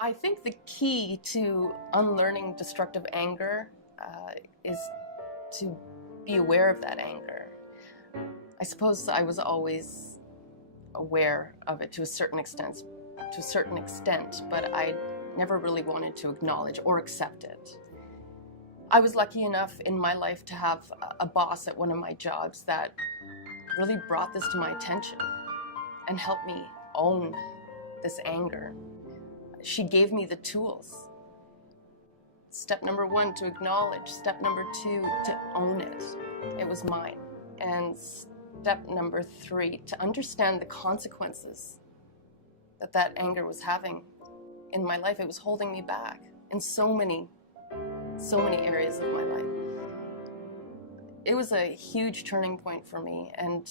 I think the key to unlearning destructive anger is to be aware of that anger. I suppose I was always aware of it to a certain extent, but I never really wanted to acknowledge or accept it. I was lucky enough in my life to have a boss at one of my jobs that really brought this to my attention and helped me own this anger. She gave me the tools. Step number one, to acknowledge. Step number two, to own it. It was mine. And step number three, to understand the consequences that anger was having in my life. It was holding me back in so many areas of my life. It was a huge turning point for me, and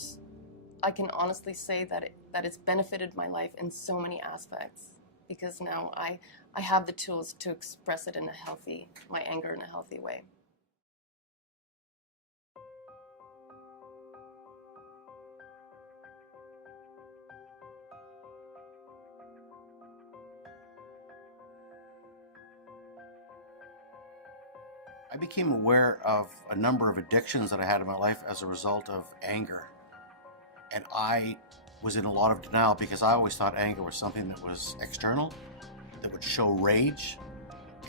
I can honestly say that it's benefited my life in so many aspects, because now I have the tools to express it my anger in a healthy way. I became aware of a number of addictions that I had in my life as a result of anger. And I was in a lot of denial because I always thought anger was something that was external, that would show rage.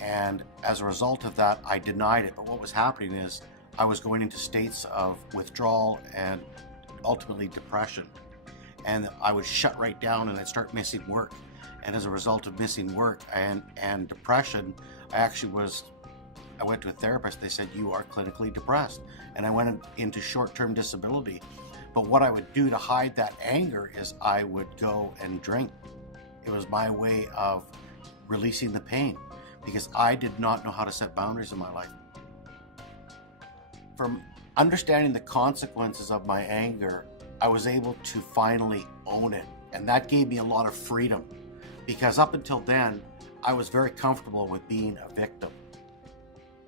And as a result of that, I denied it. But what was happening is I was going into states of withdrawal and ultimately depression. And I would shut right down and I'd start missing work. And as a result of missing work and depression, I went to a therapist. They said, you are clinically depressed. And I went into short-term disability. But what I would do to hide that anger is I would go and drink. It was my way of releasing the pain because I did not know how to set boundaries in my life. From understanding the consequences of my anger, I was able to finally own it. And that gave me a lot of freedom because up until then, I was very comfortable with being a victim.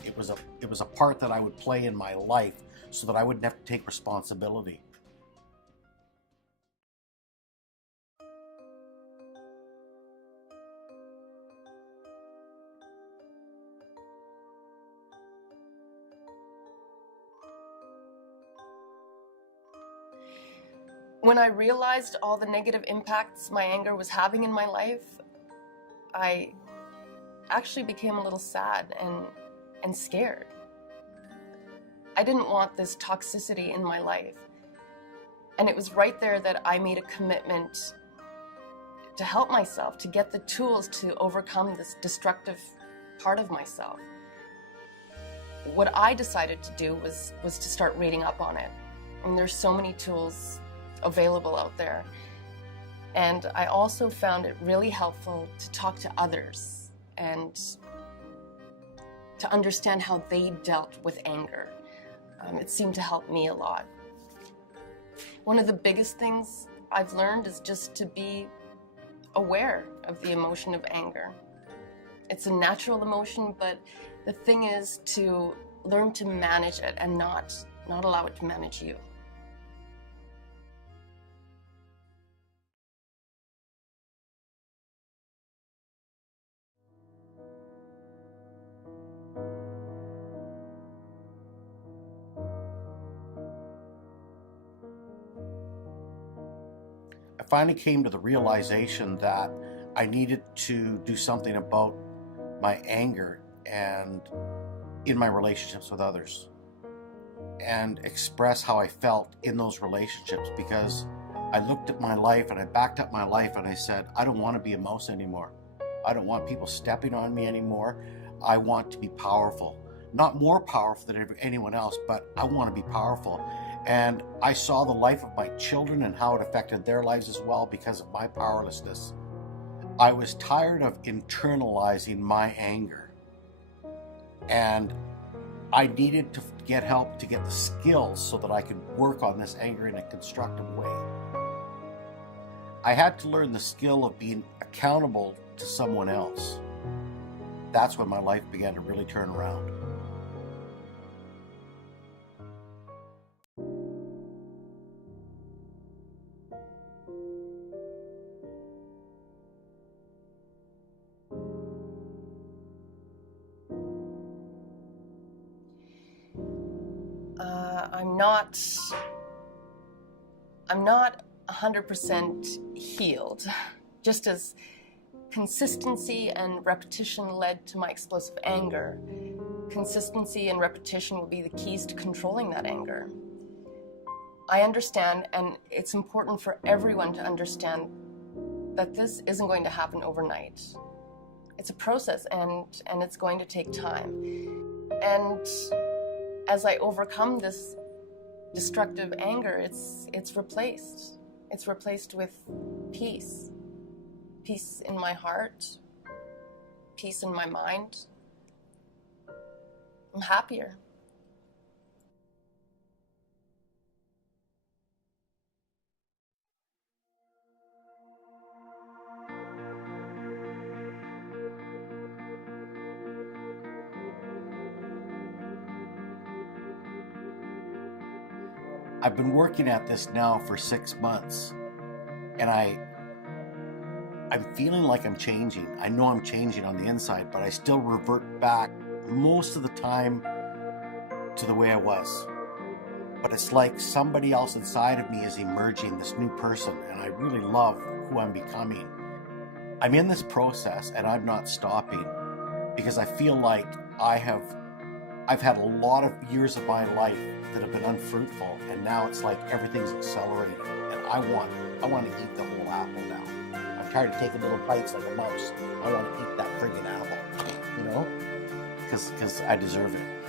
It was a part that I would play in my life so that I wouldn't have to take responsibility. When I realized all the negative impacts my anger was having in my life, I actually became a little sad and scared. I didn't want this toxicity in my life. And it was right there that I made a commitment to help myself, to get the tools to overcome this destructive part of myself. What I decided to do was to start reading up on it. And there's so many tools available out there. And I also found it really helpful to talk to others and to understand how they dealt with anger. It seemed to help me a lot. One of the biggest things I've learned is just to be aware of the emotion of anger. It's a natural emotion, but the thing is to learn to manage it and not allow it to manage you. I finally came to the realization that I needed to do something about my anger and in my relationships with others and express how I felt in those relationships, because I looked at my life and I backed up my life and I said, I don't want to be a mouse anymore. I don't want people stepping on me anymore. I want to be powerful. Not more powerful than anyone else, but I want to be powerful. And I saw the life of my children and how it affected their lives as well because of my powerlessness. I was tired of internalizing my anger. And I needed to get help to get the skills so that I could work on this anger in a constructive way. I had to learn the skill of being accountable to someone else. That's when my life began to really turn around. I'm not 100% healed. Just as consistency and repetition led to my explosive anger, consistency and repetition will be the keys to controlling that anger. I understand, and it's important for everyone to understand that this isn't going to happen overnight. It's a process, and it's going to take time. And as I overcome this destructive anger, it's replaced. It's replaced with peace. Peace in my heart, peace in my mind. I'm happier. I've been working at this now for 6 months, and I'm feeling like I'm changing. I know I'm changing on the inside, but I still revert back most of the time to the way I was. But it's like somebody else inside of me is emerging, this new person, and I really love who I'm becoming. I'm in this process, and I'm not stopping, because I feel like I've had a lot of years of my life that have been unfruitful, and now it's like everything's accelerating, and I want to eat the whole apple now. I'm tired of taking little bites like a mouse. I want to eat that friggin' apple, because I deserve it.